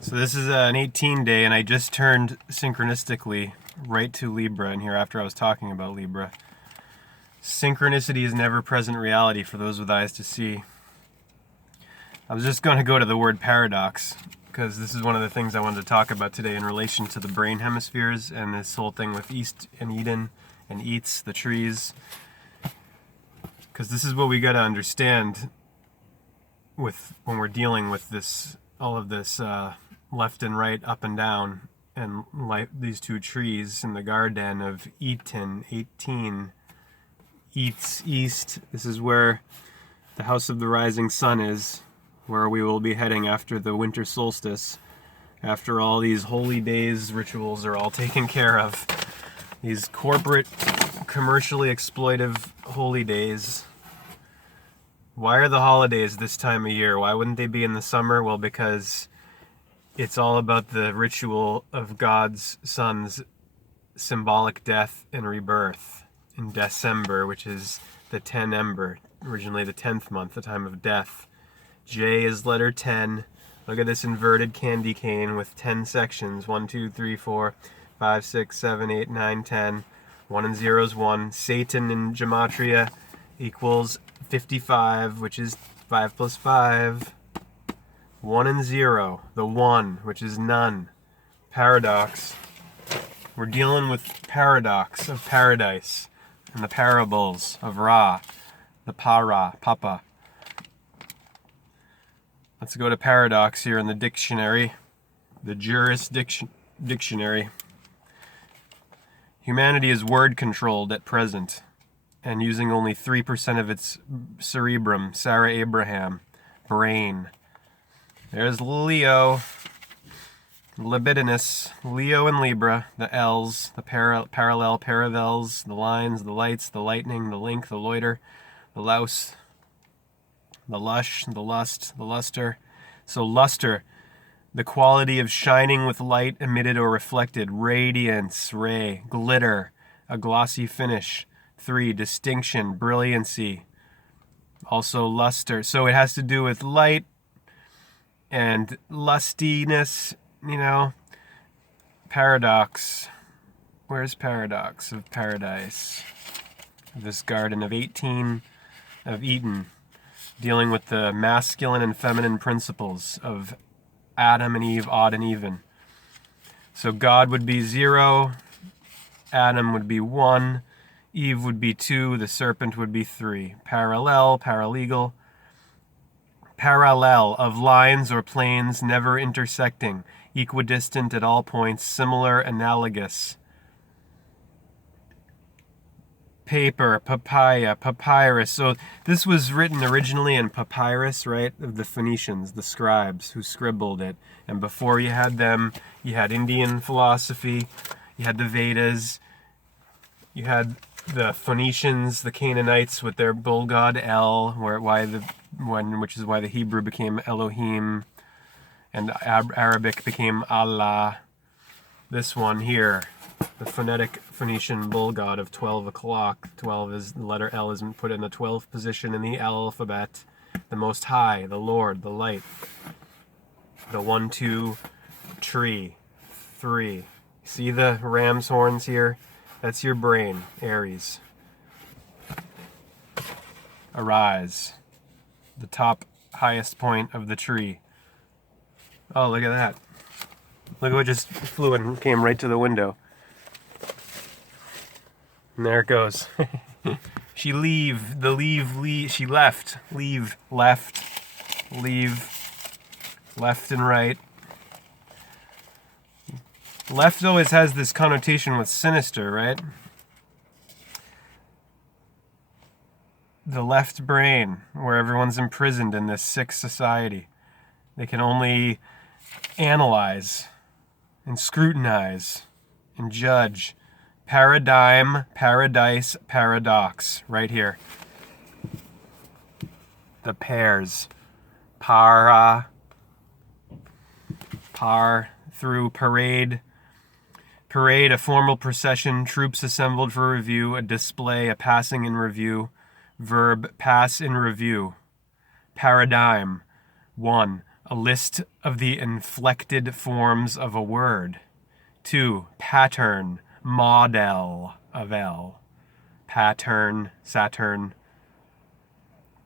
So this is an 18 day, and I just turned synchronistically right to Libra in here after I was talking about Libra. Synchronicity is never present reality for those with eyes to see. I was just going to go to the word paradox, because this is one of the things I wanted to talk about today in relation to the brain hemispheres and this whole thing with East and Eatin and Eats, the trees. Because this is what we got to understand with when we're dealing with this, all of this left and right, up and down, and these two trees in the Gar-den of Eatin, 18, Eats, East. This is where the house of the rising sun is, where we will be heading after the winter solstice, after all these holy days rituals are all taken care of. These corporate, commercially exploitive holy days. Why are the holidays this time of year? Why wouldn't they be in the summer? Well, because it's all about the ritual of God's Son's symbolic death and rebirth in December, which is the 10 Ember, originally the 10th month, the time of death. J is letter 10. Look at this inverted candy cane with 10 sections. 1, 2, 3, 4, 5, 6, 7, 8, 9, 10. 1 and 0 is 1. Satan in gematria equals 55, which is 5 plus 5. 1 and 0, the 1, which is none. Paradox. We're dealing with paradox of paradise and the parables of Ra, the Papa. Let's go to paradox here in the dictionary, the jurisdiction dictionary. Humanity is word controlled at present and using only 3% of its cerebrum, Sarah Abraham, brain. There's Leo, libidinous, Leo and Libra, the L's, the parallel, paravels, the lines, the lights, the lightning, the link, the loiter, the louse, the lush, the lust, the luster. So luster, the quality of shining with light emitted or reflected, radiance, ray, glitter, a glossy finish. 3, distinction, brilliancy. Also luster. So it has to do with light and lustiness, Paradox. Where's paradox of paradise? This garden of 18 of Eatin, dealing with the masculine and feminine principles of Adam and Eve, odd and even. So God would be 0, Adam would be 1, Eve would be 2, the serpent would be 3. Parallel, paralegal. Parallel, of lines or planes never intersecting, equidistant at all points, similar, analogous. Paper, papaya, papyrus. So this was written originally in papyrus, right, of the Phoenicians, the scribes who scribbled it. And before you had them, you had Indian philosophy, you had the Vedas, you had the Phoenicians, the Canaanites with their bull god El, which is why the Hebrew became Elohim and Arabic became Allah. This one here, the phonetic Phoenician bull god of 12 o'clock. 12 is, the letter L is put in the 12th position in the alphabet. The Most High, the Lord, the Light. The 1, 2 tree. 3. See the ram's horns here? That's your brain, Aries. Arise. The top highest point of the tree. Oh, look at that. Look at what just flew and came right to the window. And there it goes. She she left. Leave, left, left and right. Left always has this connotation with sinister, right? The left brain, where everyone's imprisoned in this sick society. They can only analyze and scrutinize and judge. Paradigm, paradise, paradox, right here. The pairs. Par, through, parade. Parade, a formal procession, troops assembled for review, a display, a passing in review. Verb, pass in review. Paradigm, 1. a list of the inflected forms of a word. 2, pattern, model of L. Pattern, Saturn.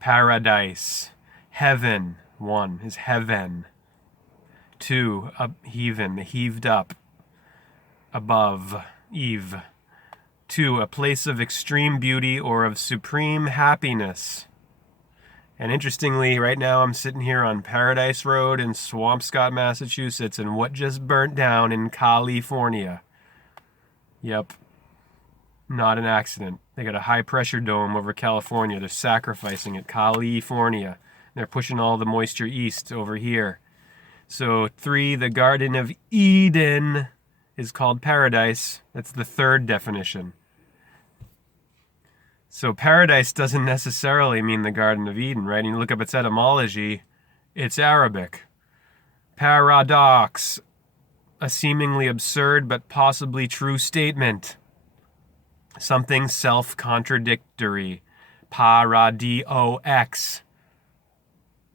Paradise, heaven. 1 is heaven. 2, upheaven, heaved up, above, Eve. 2, a place of extreme beauty or of supreme happiness. And interestingly, right now I'm sitting here on Paradise Road in Swampscott, Massachusetts, and what just burnt down in California. Yep. Not an accident. They got a high-pressure dome over California. They're sacrificing it. California. They're pushing all the moisture east over here. So 3, the Garden of Eden is called paradise. That's the 3rd definition. So paradise doesn't necessarily mean the Garden of Eden, right? And you look up its etymology, it's Arabic. Paradox, a seemingly absurd but possibly true statement. Something self-contradictory. Paradiox.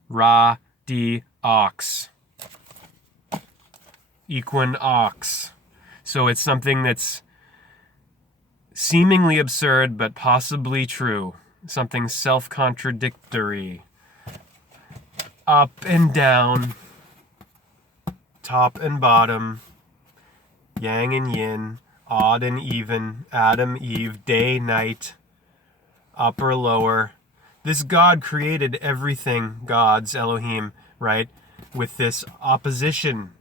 Ra-di-ox. Equinox. So it's something that's seemingly absurd but possibly true. Something self-contradictory. Up and down. Top and bottom. Yang and yin. Odd and even. Adam, Eve. Day, night. Upper, lower. This God created everything, gods, Elohim, right? With this opposition.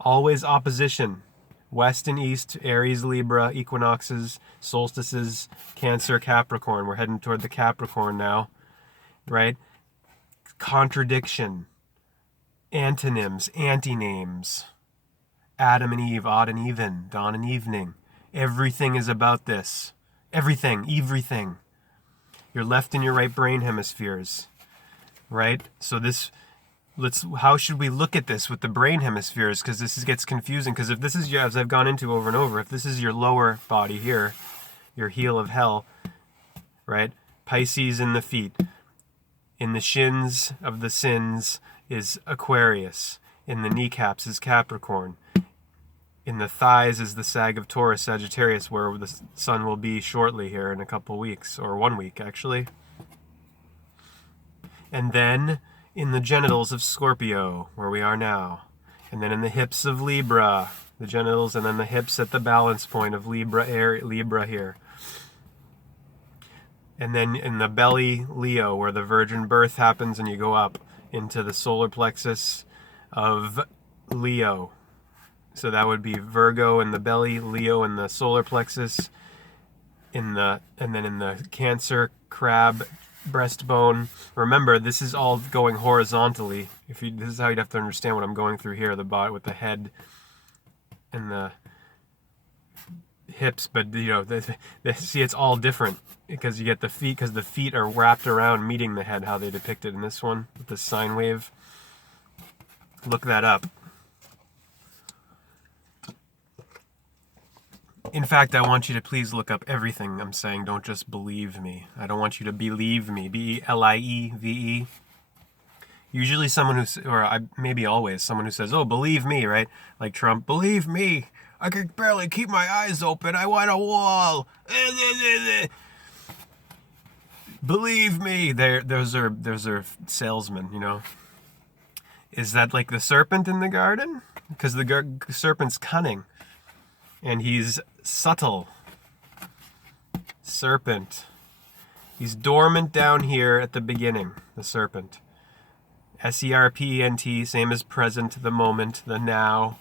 Always opposition. West and east, Aries, Libra, equinoxes, solstices, Cancer, Capricorn. We're heading toward the Capricorn now, right? Contradiction. Antonyms, antinames. Adam and Eve, odd and even, dawn and evening. Everything is about this. Everything. Your left and your right brain hemispheres, right? So how should we look at this with the brain hemispheres? Because this gets confusing. Because if this is, as I've gone into over and over, if this is your lower body here, your heel of hell, right? Pisces in the feet. In the shins of the sins is Aquarius. In the kneecaps is Capricorn. In the thighs is the sag of Taurus, Sagittarius, where the sun will be shortly here in a couple weeks, or 1 week actually. And then in the genitals of Scorpio, where we are now. And then in the hips of Libra, the genitals, and then the hips at the balance point of Libra here. And then in the belly, Leo, where the virgin birth happens and you go up into the solar plexus of Leo. So that would be Virgo in the belly, Leo in the solar plexus, and then in the Cancer, crab, breastbone. Remember, this is all going horizontally. This is how you'd have to understand what I'm going through here, the body with the head and the hips. But see, it's all different because you get the feet, because the feet are wrapped around meeting the head, how they depict it in this one with the sine wave. Look that up. In fact, I want you to please look up everything I'm saying. Don't just believe me. I don't want you to believe me. B-E-L-I-E-V-E. Usually someone maybe always someone who says, oh, believe me, right? Like Trump, believe me. I can barely keep my eyes open. I want a wall. Believe me. Those are salesmen, you know. Is that like the serpent in the garden? Because the serpent's cunning. And he's subtle. Serpent. He's dormant down here at the beginning, the serpent. S-E-R-P-E-N-T, same as present, the moment, the now.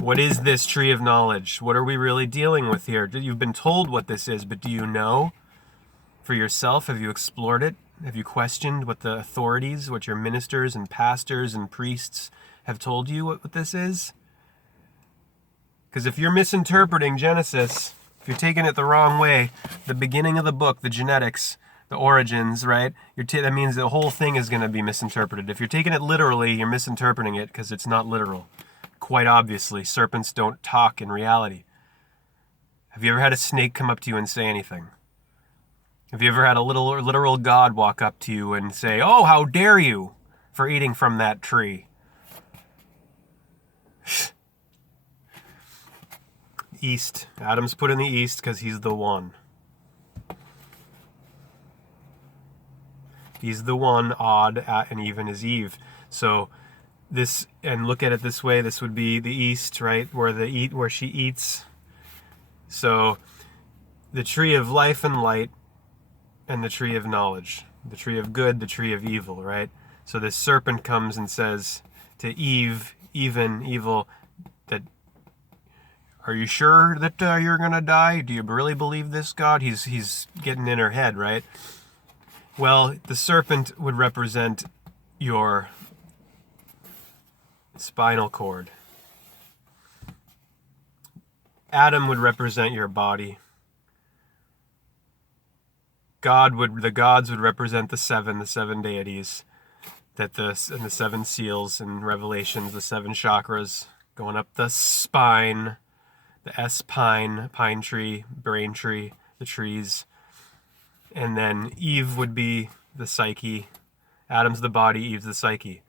What is this tree of knowledge? What are we really dealing with here? You've been told what this is, but do you know for yourself? Have you explored it? Have you questioned what the authorities, what your ministers and pastors and priests have told you what this is? Because if you're misinterpreting Genesis, if you're taking it the wrong way, the beginning of the book, the genetics, the origins, right? That means the whole thing is going to be misinterpreted. If you're taking it literally, you're misinterpreting it because it's not literal. Quite obviously, serpents don't talk in reality. Have you ever had a snake come up to you and say anything? Have you ever had a literal God walk up to you and say, "Oh, how dare you for eating from that tree"? East. Adam's put in the east because he's the one. He's the one. Odd, and even is Eve. So this, and look at it this way, this would be the east, right? Where she eats. So the tree of life and light and the tree of knowledge, the tree of good, the tree of evil, right? So this serpent comes and says to Eve, even evil, that, are you sure that you're going to die? Do you really believe this, God? He's getting in her head, right? Well, the serpent would represent your spinal cord. Adam would represent your body. The gods would represent the seven deities, and the seven seals and Revelations, the seven chakras going up the spine, the pine tree, brain tree, the trees. And then Eve would be the psyche. Adam's the body, Eve's the psyche.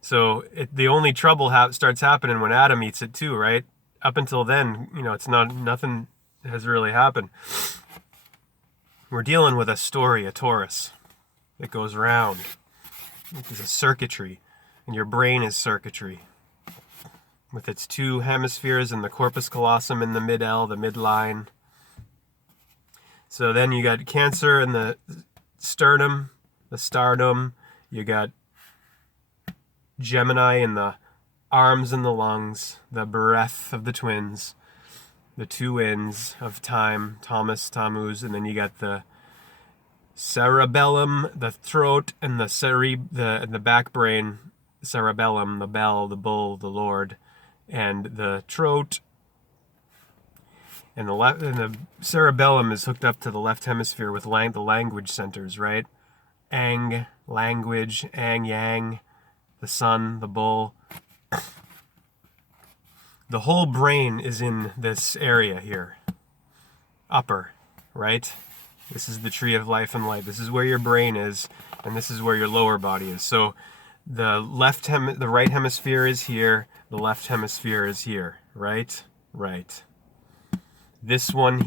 So the only trouble starts happening when Adam eats it too, right? Up until then, it's nothing has really happened. We're dealing with a story, a torus, that goes around. It's a circuitry, and your brain is circuitry, with its two hemispheres and the corpus callosum in the mid-L, the midline. So then you got Cancer in the sternum, the stardom. You got Gemini in the arms and the lungs, the breath of the twins, the two ends of time, Thomas, Tammuz, and then you got the cerebellum, the throat, and the back brain, cerebellum, the bell, the bull, the Lord, and the throat. And the cerebellum is hooked up to the left hemisphere with the language centers, right? Ang, language, Ang, Yang, the sun, the bull. The whole brain is in this area here. Upper, right? This is the tree of life and light. This is where your brain is, and this is where your lower body is. So the right hemisphere is here, the left hemisphere is here, right? Right. This one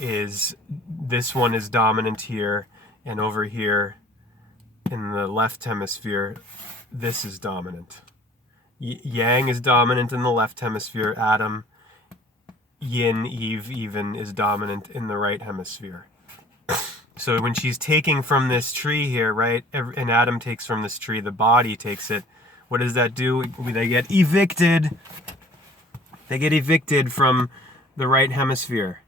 is dominant here, and over here in the left hemisphere, this is dominant. Yang is dominant in the left hemisphere. Adam, yin, Eve, even is dominant in the right hemisphere. So when she's taking from this tree here, right, and Adam takes from this tree, the body takes it. What does that do? They get evicted. They get evicted from the right hemisphere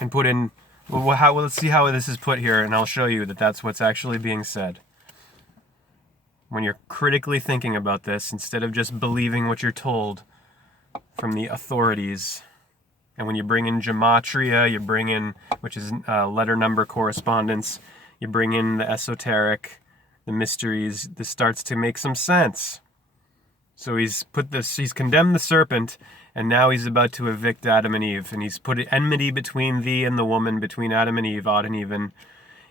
and put in. Let's see how this is put here, and I'll show you that that's what's actually being said. When you're critically thinking about this, instead of just believing what you're told from the authorities, and when you bring in gematria, you bring in, which is letter number correspondence, you bring in the esoteric, the mysteries, this starts to make some sense. So he's condemned the serpent, and now he's about to evict Adam and Eve, and he's put enmity between thee and the woman, between Adam and Eve, odd and even,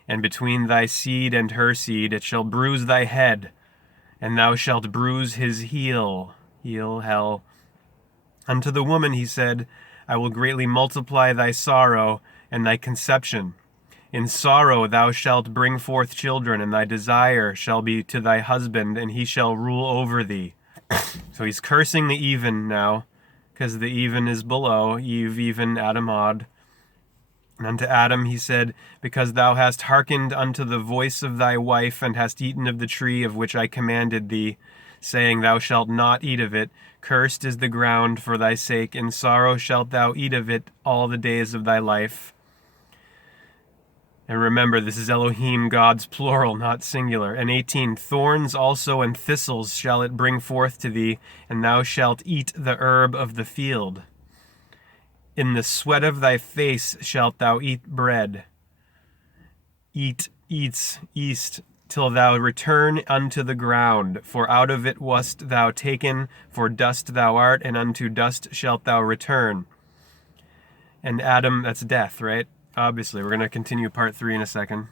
and between thy seed and her seed. It shall bruise thy head, and thou shalt bruise his heel, hell. Unto the woman he said, I will greatly multiply thy sorrow and thy conception. In sorrow thou shalt bring forth children, and thy desire shall be to thy husband, and he shall rule over thee. So he's cursing the even now, because the even is below, Eve, even, Adam, odd. And unto Adam he said, because thou hast hearkened unto the voice of thy wife, and hast eaten of the tree of which I commanded thee, saying, thou shalt not eat of it, cursed is the ground for thy sake, in sorrow shalt thou eat of it all the days of thy life. And remember, this is Elohim, God's plural, not singular. And 18, thorns also and thistles shall it bring forth to thee, and thou shalt eat the herb of the field. In the sweat of thy face shalt thou eat bread. Eats, till thou return unto the ground. For out of it wast thou taken, for dust thou art, and unto dust shalt thou return. And Adam, that's death, right? Obviously, we're going to continue part 3 in a second.